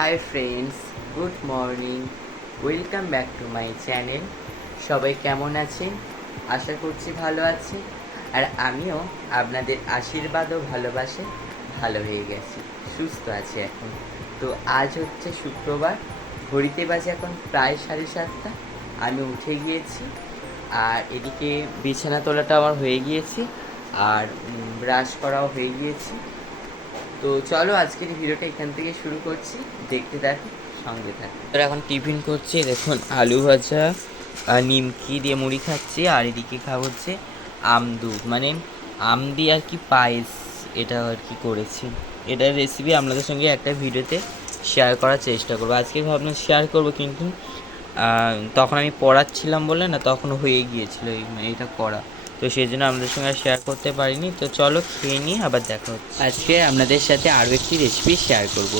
Hi friends, good morning, welcome back to my channel. সবাই কেমন আছেন? আশা করছি ভালো আছে। আর আমিও আপনাদের আশীর্বাদ ও ভালোবাসে ভালো হয়ে গেছি, সুস্থ আছি এখন। তো আজ হচ্ছে শুক্রবার, ঘড়িতে বাজে এখন প্রায় 7:30। আমি উঠে গিয়েছি, আর এদিকে বিছানা তোলাটা আমার হয়ে গিয়েছে, আর ব্রাশ করাও হয়ে গিয়েছে। তো চলো আজকের ভিডিওটা এখান থেকে শুরু করছি, দেখতে থাকি, সঙ্গে থাকি। তোরা এখন টিফিন করছি, দেখুন আলু ভাজা আর নিমকি দিয়ে মুড়ি খাচ্ছি, আর এদিকে খাওয়া হচ্ছে আমদুধ, মানে আম দিয়ে আর কি পায়েস, এটা আর কি করেছি। এটার রেসিপি আপনাদের সঙ্গে একটা ভিডিওতে শেয়ার করার চেষ্টা করবো। আজকে ভাবলাম শেয়ার করবো, কিন্তু তখন আমি পড়াচ্ছিলাম বলে না, তখন হয়ে গিয়েছিলো এইটা করা, তো সেই জন্য আপনাদের সঙ্গে শেয়ার করতে পারিনি। তো চলো খেয়ে নিয়ে আবার দেখা হচ্ছে। আজকে আপনাদের সাথে আরও একটি রেসিপি শেয়ার করব।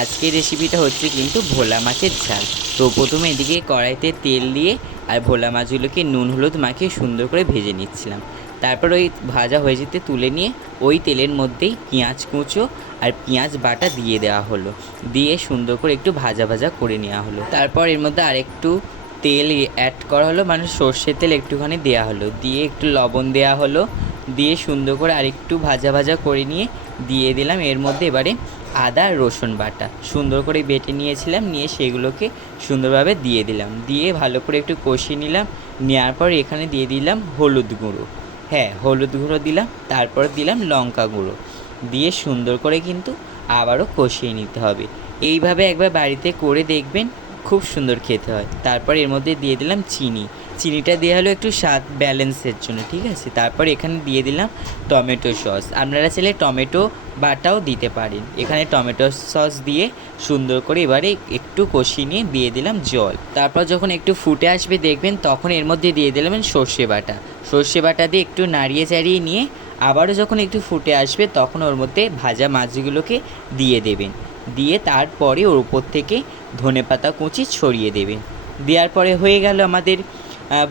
আজকের রেসিপিটা হচ্ছে কিন্তু ভোলা মাছের ঝাল। তো প্রথমে এদিকে কড়াইতে তেল দিয়ে আর ভোলা মাছগুলোকে নুন হলুদ মাখিয়ে সুন্দর করে ভেজে নিচ্ছিলাম। তারপর ওই ভাজা হয়ে যেতে তুলে নিয়ে ওই তেলের মধ্যেই পেঁয়াজ কুচো আর পেঁয়াজ বাটা দিয়ে দেওয়া হলো, দিয়ে সুন্দর করে একটু ভাজা ভাজা করে নেওয়া হলো। তারপর এর মধ্যে আরেকটু তেল অ্যাড করা হলো, মানে সর্ষের তেল একটুখানি দেওয়া হলো, দিয়ে একটু লবণ দেওয়া হলো, দিয়ে সুন্দর করে আরেকটু ভাজা ভাজা করে নিয়ে দিয়ে দিলাম এর মধ্যে এবারে আদা রসুন বাটা সুন্দর করে বেটে নিয়েছিলাম, নিয়ে সেগুলোকে সুন্দরভাবে দিয়ে দিলাম, দিয়ে ভালো করে একটু কষিয়ে নিলাম। নেওয়ার পর এখানে দিয়ে দিলাম হলুদ গুঁড়ো, হ্যাঁ হলুদ গুঁড়ো দিলাম, তারপর দিলাম লঙ্কা গুঁড়ো, দিয়ে সুন্দর করে কিন্তু আবারও কষিয়ে নিতে হবে। এইভাবে একবার বাড়িতে করে দেখবেন, খুব সুন্দর খেতে হয়। তারপর এর মধ্যে দিয়ে দিলাম চিনিটা দেওয়া হলো একটু স্বাদ ব্যালেন্সের জন্য, ঠিক আছে। তারপর এখানে দিয়ে দিলাম টমেটো সস, আপনারা চাইলে টমেটো বাটাও দিতে পারেন। এখানে টমেটো সস দিয়ে সুন্দর করে এবারে একটু কষিয়ে নিয়ে দিয়ে দিলাম জল। তারপর যখন একটু ফুটে আসবে দেখবেন, তখন এর মধ্যে দিয়ে দিলাম সর্ষে বাটা দিয়ে একটু নাড়িয়ে চাড়িয়ে নিয়ে আবারও যখন একটু ফুটে আসবে, তখন ওর মধ্যে ভাজা মাছগুলোকে দিয়ে দেবেন, দিয়ে তারপরে ওর উপর থেকে ধনেপাতা কুচি ছড়িয়ে দেবেন। দেওয়ার পরে হয়ে গেল আমাদের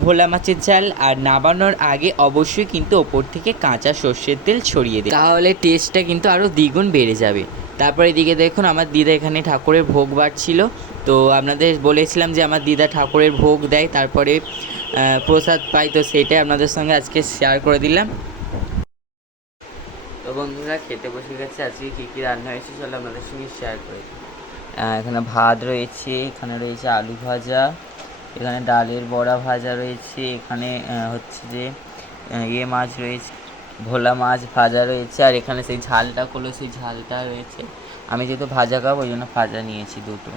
ভোলা মাছের ঝাল। আর নামানোর আগে অবশ্যই কিন্তু ওপর থেকে কাঁচা সর্ষের তেল ছড়িয়ে দেয়, তাহলে টেস্টটা কিন্তু আরও দ্বিগুণ বেড়ে যাবে। তারপরে এদিকে দেখুন আমার দিদা এখানে ঠাকুরের ভোগ বাড়ছিল। তো আপনাদের বলেছিলাম যে আমার দিদা ঠাকুরের ভোগ দেয়, তারপরে প্রসাদ পাই, তো সেটাই আপনাদের সঙ্গে আজকে শেয়ার করে দিলাম। তো বন্ধুরা খেতে বসে গেছে, আজকে কী কী রান্না হয়েছে চলো আপনাদের সঙ্গে শেয়ার করে দিই। এখানে ভাত রয়েছে, এখানে রয়েছে আলু ভাজা, এখানে ডালের বড়া ভাজা রয়েছে, এখানে হচ্ছে যে মাছ রয়েছে, ভোলা মাছ ভাজা রয়েছে, আর এখানে সেই ঝালটা করলো, সেই ঝালটা রয়েছে। আমি যেহেতু ভাজা খাবো ওই জন্য ভাজা নিয়েছি দুটো,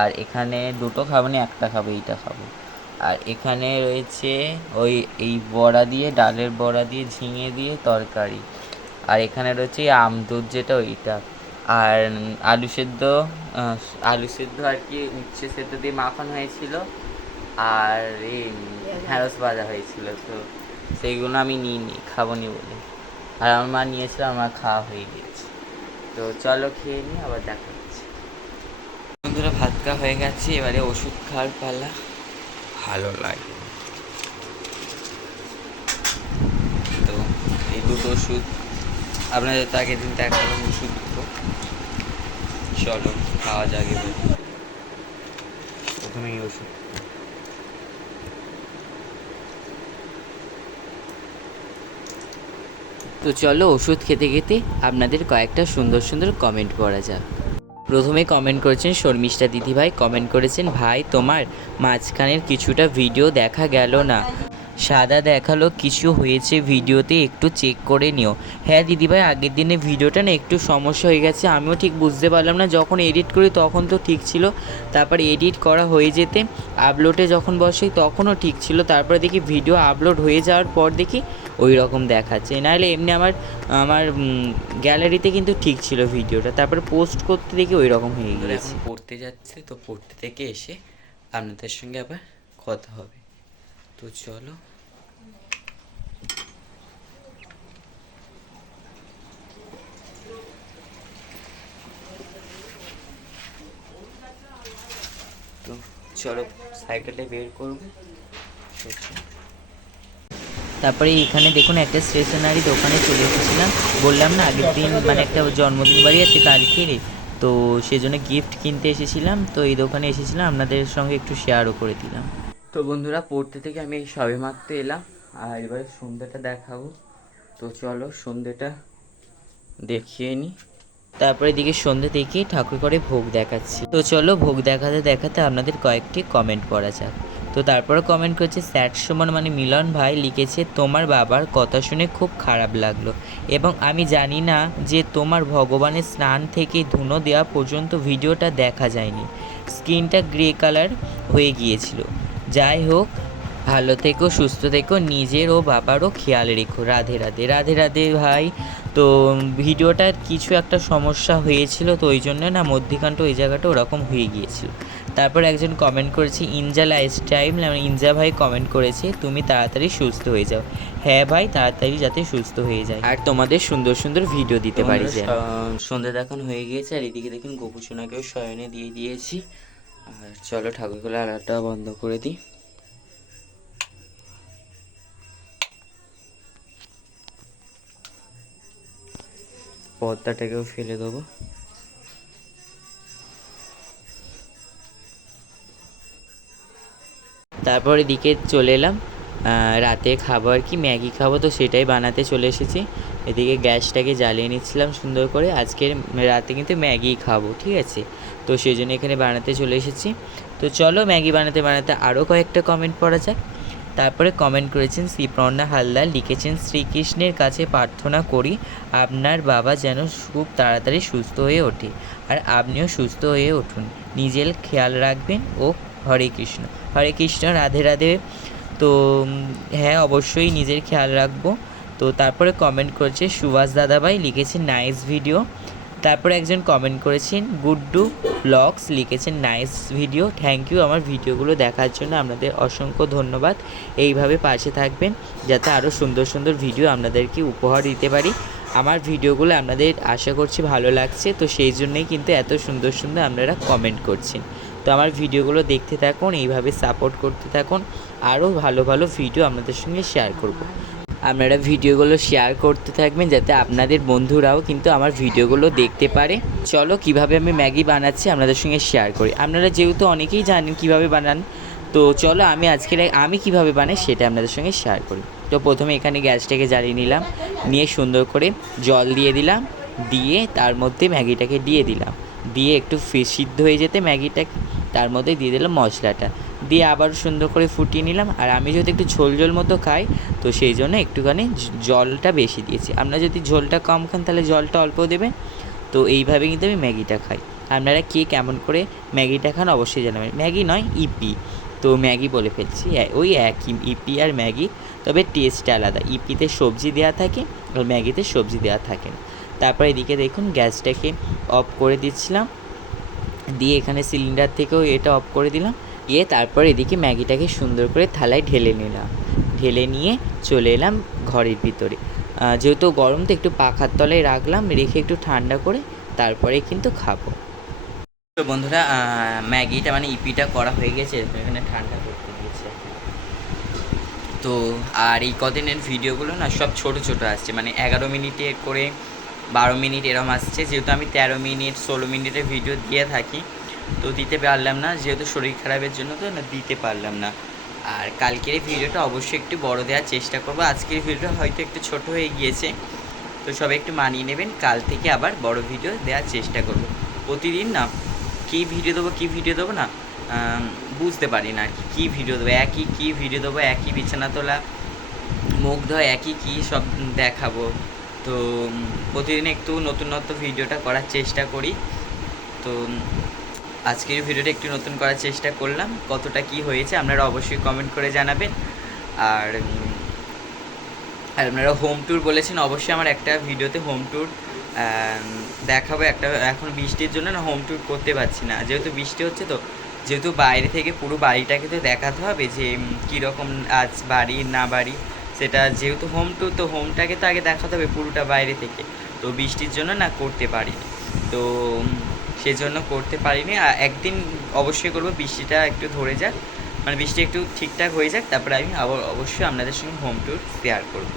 আর এখানে দুটো খাবো না, একটা খাবো, এইটা খাবো। আর এখানে রয়েছে এই বড়া দিয়ে, ডালের বড়া দিয়ে, ঝিঙে দিয়ে তরকারি। আর এখানে রয়েছে আমদুধ যেটা, ওইটা। আর আলু সেদ্ধ আর কি উচ্ছে সেদ্ধ দিয়ে মাখানো হয়েছিল, আর এই ঢ্যাঁড়স ভাজা হয়েছিল। তো সেইগুলো আমি নিইনি, খাবো নি বলে, আর আমার মা নিয়েছিল, আমার খাওয়া হয়ে গিয়েছে। তো চলো খেয়ে নিই, আবার দেখা হচ্ছে। বন্ধুরা ভাত খাওয়া হয়ে গেছে, এবারে ওষুধ খাওয়ার পালা। ভালো লাগে তো এই দুটো ওষুধ আপনাদের তো আগের দিন দেখালাম ওষুধ দুটো, চলো খাওয়া যাক। এবার প্রথমে এই ওষুধ, তো চলো ওষুধ খেতে খেতে আপনাদের কয়েকটা সুন্দর সুন্দর কমেন্ট পড়া যাক। প্রথমে কমেন্ট করেছেন শর্মিষ্ঠা দিদিভাই, কমেন্ট করেছেন ভাই তোমার মাঝখানের কিছুটা ভিডিও দেখা গেল না, সাদা দেখালো, কিছু হয়েছে ভিডিওতে, একটু চেক করে নিও। হ্যাঁ দিদিভাই, আগের দিনে ভিডিওটা না একটু সমস্যা হয়ে গেছে, আমিও ঠিক বুঝতে পারলাম না, যখন এডিট করি তখন তো ঠিক ছিল, তারপর এডিট করা হয়ে যেতে আপলোডে যখন বসে তখনও ঠিক ছিল, তারপরে দেখি ভিডিও আপলোড হয়ে যাওয়ার পর দেখি ওই রকম দেখাচ্ছে, নাহলে এমনি আমার গ্যালারিতে কিন্তু ঠিক ছিল ভিডিওটা, তারপরে পোস্ট করতে দেখি ওই রকম হয়ে গিয়েছে। পড়তে যাচ্ছে, তো পড়তে থেকে এসে আপনাদের সঙ্গে আবার কথা হবে, তো চলো। তো চলো সাইকেলটা বের করবো। তারপরে এখানে দেখুন একটা স্টেশনারি দোকানে চলে এসেছিলাম, বললাম না আগের দিন মানে একটা জন্মদিন বাড়ি আছে কালকের, তো সেজন্য গিফট কিনতে এসেছিলাম, তো এই দোকানে এসেছিলাম, আপনাদের সঙ্গে একটু শেয়ারও করে দিলাম। তো বন্ধুরা, পড়তে থেকে আমি এই সবে মাত্র এলাম, আর এবারে সন্ধ্যেটা দেখাবো। তো চলো সন্ধ্যেটা দেখিয়ে নিই। তারপরে এদিকে সন্ধ্যে থেকে ঠাকুর করে ভোগ দেখাচ্ছি। তো চলো ভোগ দেখাতে দেখাতে আপনাদের কয়েকটি কমেন্ট পড়া যাক। তো তারপরে কমেন্ট করছে স্যাড সুমন মানে মিলন ভাই লিখেছে, তোমার বাবার কথা শুনে খুব খারাপ লাগলো এবং আমি জানি না যে তোমার ভগবানের স্নান থেকে ধুনো দেওয়া পর্যন্ত ভিডিওটা দেখা যায়নি, স্কিনটা গ্রে কালার হয়ে গিয়েছিল। যাই হোক, ভালো থেকো, সুস্থ থেকো, নিজের ও বাবারও খেয়াল রেখো। রাধে রাধে। রাধে রাধে ভাই। তো ভিডিওটার কিছু একটা সমস্যা হয়েছিল, তো ওই জন্য না মধ্যিখানটা ওই জায়গাটা ওরকম হয়ে গিয়েছিল। তারপর একজন কমেন্ট করেছে ইনজা লাইফস্টাইল, ইনজা ভাই কমেন্ট করেছে তুমি তাড়াতাড়ি সুস্থ হয়ে যাও। হ্যাঁ ভাই, তাড়াতাড়ি যাতে সুস্থ হয়ে যায় আর তোমাদের সুন্দর সুন্দর ভিডিও দিতে পারি। যে সন্ধ্যা দেখানো হয়ে গিয়েছে, আর এদিকে দেখুন গোপুসোনাকেও শয়নে দিয়ে দিয়েছি। আর চলো ঠাকুরগুলো আলাদা বন্ধ করে দিই। পর্দাটাকেও ফেলে দেবো। তারপর এদিকে চলে এলাম রাতে খাবো আর কি, ম্যাগি খাবো, তো সেটাই বানাতে চলে এসেছি। এদিকে গ্যাসটাকে জ্বালিয়ে নিচ্ছিলাম সুন্দর করে, আজকের রাতে কিন্তু ম্যাগি খাবো, ঠিক আছে। তো সেই জন্য এখানে বানাতে চলে এসেছি। তো চলো ম্যাগি বানাতে বানাতে আরও কয়েকটা কমেন্ট পড়া যাক। তারপরে কমেন্ট করেছেন শ্রীপর্ণা হালদার, লিখেছেন শ্রীকৃষ্ণের কাছে প্রার্থনা করি আপনার বাবা যেন খুব তাড়াতাড়ি সুস্থ হয়ে ওঠে, আর আপনিও সুস্থ হয়ে উঠুন, নিজের খেয়াল রাখবেন ও হরে কৃষ্ণ। হরে কৃষ্ণ, রাধে রাধে। তো হ্যাঁ, অবশ্যই নিজের খেয়াল রাখবো। তো তারপরে কমেন্ট করেছে সুভাষ দাদাভাই, লিখেছেন নাইস ভিডিও। তারপরে একজন কমেন্ট করেছেন গুড্ডু ব্লগস, লিখেছেন নাইস ভিডিও, থ্যাংক ইউ আমার ভিডিওগুলো দেখার জন্য, আপনাদের অসংখ্য ধন্যবাদ। এইভাবে পাশে থাকবেন যাতে আরও সুন্দর সুন্দর ভিডিও আপনাদেরকে উপহার দিতে পারি। আমার ভিডিওগুলো আপনাদের আশা করছি ভালো লাগছে, তো সেই জন্যই কিন্তু এত সুন্দর সুন্দর আপনারা কমেন্ট করছেন। তো আমার ভিডিওগুলো দেখতে থাকুন, এইভাবে সাপোর্ট করতে থাকুন, আরও ভালো ভালো ভিডিও আপনাদের সঙ্গে শেয়ার করব। আপনারা ভিডিওগুলো শেয়ার করতে থাকবেন যাতে আপনাদের বন্ধুরাও কিন্তু আমার ভিডিওগুলো দেখতে পারে। চলো কিভাবে আমি ম্যাগি বানাচ্ছি আপনাদের সঙ্গে শেয়ার করি। আপনারা যেহেতু অনেকেই জানেন কিভাবে বানান, তো চলো আমি কিভাবে বানাই সেটা আপনাদের সঙ্গে শেয়ার করি। তো প্রথমে এখানে গ্যাসটাকে জ্বালিয়ে নিলাম, নিয়ে সুন্দর করে জল দিয়ে দিলাম, দিয়ে তার মধ্যে ম্যাগিটাকে দিয়ে দিলাম, দিয়ে একটু সিদ্ধ হয়ে যেতে ম্যাগিটা তার মধ্যে দিয়ে দিলাম মশলাটা, দিয়ে আবার সুন্দর করে ফুটিয়ে নিলাম। আর আমি যদি একটু ঝোল ঝোল মতো খাই, তো সেই জন্য একটুখানি জলটা বেশি দিয়েছি। আপনারা যদি ঝোলটা কম খান তাহলে জলটা অল্প দেবেন। তো এইভাবে কিন্তু আমি ম্যাগিটা খাই। আপনারা কে কেমন করে ম্যাগিটা খান অবশ্যই জানাবেন। ম্যাগি নয়, ইপি। তো ম্যাগি বলে ফেলছি, ওই একই ইপি আর ম্যাগি, তবে টেস্টটা আলাদা। ইপিতে সবজি দেওয়া থাকে আর ম্যাগিতে সবজি দেওয়া থাকে না। তারপর এদিকে দেখুন গ্যাসটাকে অফ করে দিচ্ছিলাম, দিয়ে এখানে সিলিন্ডার থেকেও এটা অফ করে দিলাম, দিয়ে তারপর এদিকে ম্যাগিটাকে সুন্দর করে থালায় ঢেলে নিলাম, ঢেলে নিয়ে চলে এলাম ঘরের ভিতরে। যেহেতু গরম তো একটু পাখার তলায় রাখলাম, রেখে একটু ঠান্ডা করে তারপরে কিন্তু খাবো। তো বন্ধুরা, ম্যাগিটা মানে ইপিটা করা হয়ে গেছে, এখানে ঠান্ডা করতে দিয়েছে। তো আর এই কদিনের ভিডিওগুলো না সব ছোট ছোট আসছে, মানে 11 মিনিটে করে 12 মিনিট এরম আসছে, যেহেতু আমি 13 মিনিট 16 মিনিটের ভিডিও দিয়ে থাকি, তো দিতে পারলাম না, যেহেতু শরীর খারাপের জন্য তো না দিতে পারলাম না। আর কালকের ভিডিওটা অবশ্যই একটু বড় দেওয়ার চেষ্টা করবো, আজকের ভিডিওটা হয়তো একটু ছোট হয়ে গিয়েছে, তো সবাই একটু মানিয়ে নেবেন, কাল থেকে আবার বড় ভিডিও দেওয়ার চেষ্টা করব। প্রতিদিন না কী ভিডিও দেবো না বুঝতে পারি না আর কী ভিডিও দেবো, কী ভিডিও দেবো, একই বিছানা তোলা, মুখ ধোয়া, একই কী সব দেখাবো। তো প্রতিদিন একটু নতুন নতুন ভিডিওটা করার চেষ্টা করি। তো আজকের ভিডিওটা একটু নতুন করার চেষ্টা করলাম, কতটা কি হয়েছে আপনারা অবশ্যই কমেন্ট করে জানাবেন। আর আপনারা হোম ট্যুর বলেছেন, অবশ্যই আমার একটা ভিডিওতে হোম ট্যুর দেখাবো একটা। এখন বৃষ্টির জন্য না হোম ট্যুর করতে পারছি না, যেহেতু বৃষ্টি হচ্ছে, তো যেহেতু বাইরে থেকে পুরো বাড়িটাকে তো দেখাতে হবে যে কীরকম আজ বাড়ি না বাড়ি, সেটা যেহেতু হোম ট্যুর, তো হোমটাকে তো আগে দেখাতে হবে পুরোটা বাইরে থেকে। তো বৃষ্টির জন্য না করতে পারিনি, তো সেজন্য করতে পারিনি। আর একদিন অবশ্যই করবো, বৃষ্টিটা একটু ধরে যাক, মানে বৃষ্টি একটু ঠিকঠাক হয়ে যাক, তারপরে আমি আবার অবশ্যই আপনাদের সঙ্গে হোম ট্যুর শেয়ার করবো।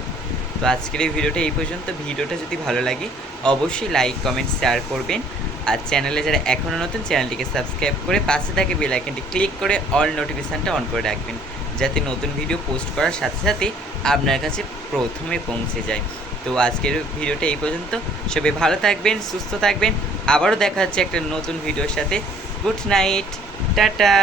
তো আজকের এই ভিডিওটা এই পর্যন্ত। ভিডিওটা যদি ভালো লাগে অবশ্যই লাইক কমেন্ট শেয়ার করবেন, আর চ্যানেলে যারা এখনও নতুন, চ্যানেলটিকে সাবস্ক্রাইব করে পাশে থাকে বেল আইকনটি ক্লিক করে অল নোটিফিকেশানটা অন করে রাখবেন, যাতে নতুন ভিডিও পোস্ট করার সাথে সাথে আপনার কাছে প্রথমে পৌঁছে যায়। তো আজকের ভিডিওটা এই পর্যন্ত। সবাই ভালো থাকবেন, সুস্থ থাকবেন। আবারও দেখা হচ্ছে একটা নতুন ভিডিওর সাথে। Good night, tata.